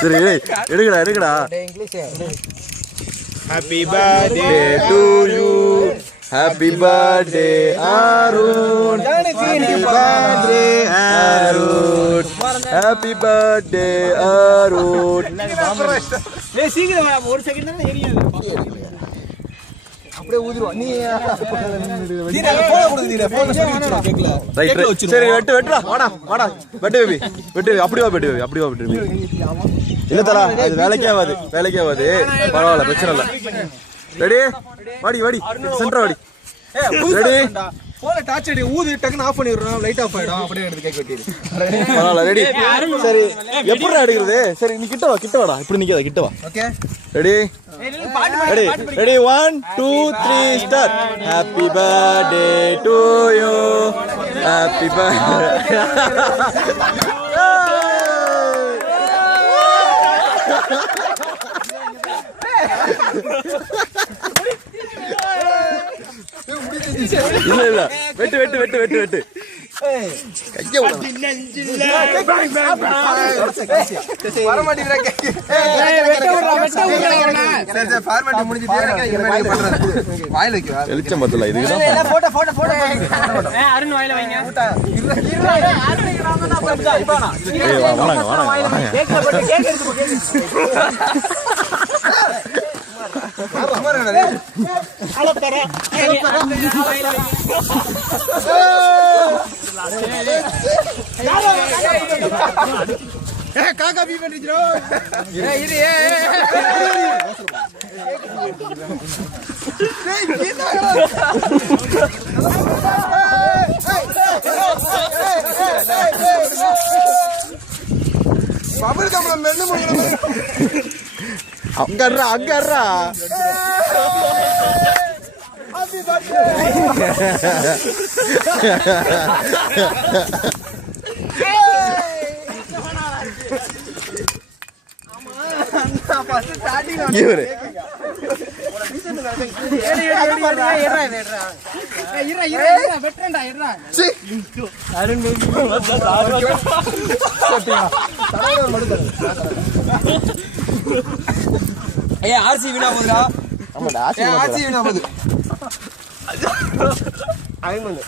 சரி எடுக்கடா Happy birthday to you. Happy birthday Arun. Happy birthday Arun. Happy birthday Arun. ஏய் சீக்கிரம் வா ஒரு செகண்ட் தான் ஏறியாது அப்படியே ஊதுறோம் நீ நீங்க போன் கொடுங்க நீங்க போன் சொல்லி கேக்கல ரைட் சரி வெட்டுடா வாடா வெட்டு பேபி அப்படியே வா பேபி இல்ல தல அது வேலைக்கே ஆகாது பரவாயில்ல பிரச்சனை இல்ல ரெடி வாடி சென்டர் வாடி ரெடி போன டார்ச் அடி ஊது டக்குன்னு ஆஃப் பண்ணிடுறோம் லைட் ஆஃப் ஆயிடும் அப்படியே எடுத்து கேக் வெட்டிடு பரவாயில்ல ரெடி சரி எப்படிடா எடுக்கிறது சரி நீ கிட்ட வாடா இப்படி நிக்காத கிட்ட வா okay ready 1 2 3 start happy birthday to you happy birthday இல்ல வெட்டு கைய விட வர மாட்டீங்கடா கேக் வெட்ட ஃபார்மாலிட்டி முடிஞ்சிட்டே பண்றது வாயில வைக்க வெளிச்சம் பத்தல இதுதான் போட்டோ அருண் வாயில வைங்க வாங்க கேக் எடுத்து போ கேக் காக்கா பீ பண்ணிடுறோ இரு பபிள் கம்ல மென்னு முங்கற அங்கறா ஹேப்பி பர்த்டே ஃபர்ஸ்ட் ஸ்டார்டிங் இவரே ஆர்சி வீணா போகுதுடா ஆமாடா ஆர்சி வீணா போகுது ஐமன்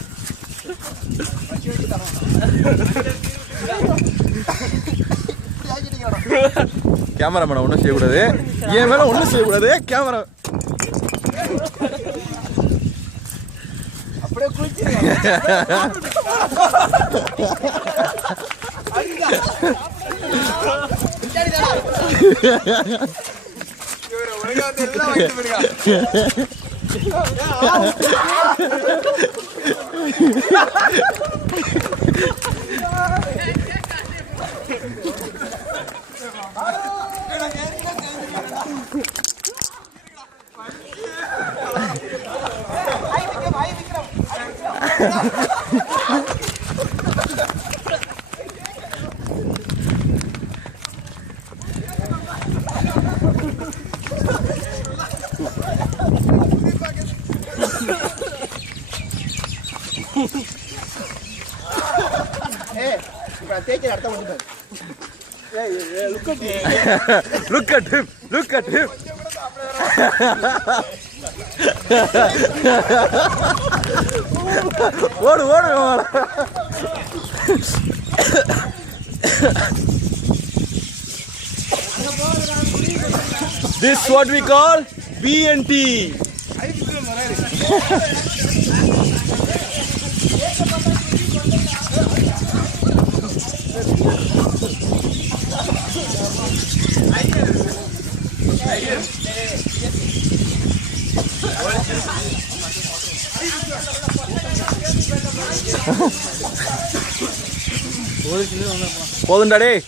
கேமராமேன் ஒன்றும் செய்யக்கூடாது என் மேல ஒன்றும் செய்யக்கூடாது கேமரா அப்படியே குளிச்சு Look at him. ஓடு This is what we call BNT. போதும்டா டேய்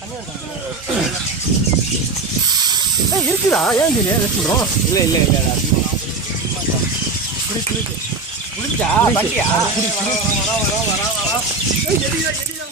இருக்குடா ஏன் ரெஸ்ட் பண்றோம் இல்ல குடிச்சா வண்டியா வர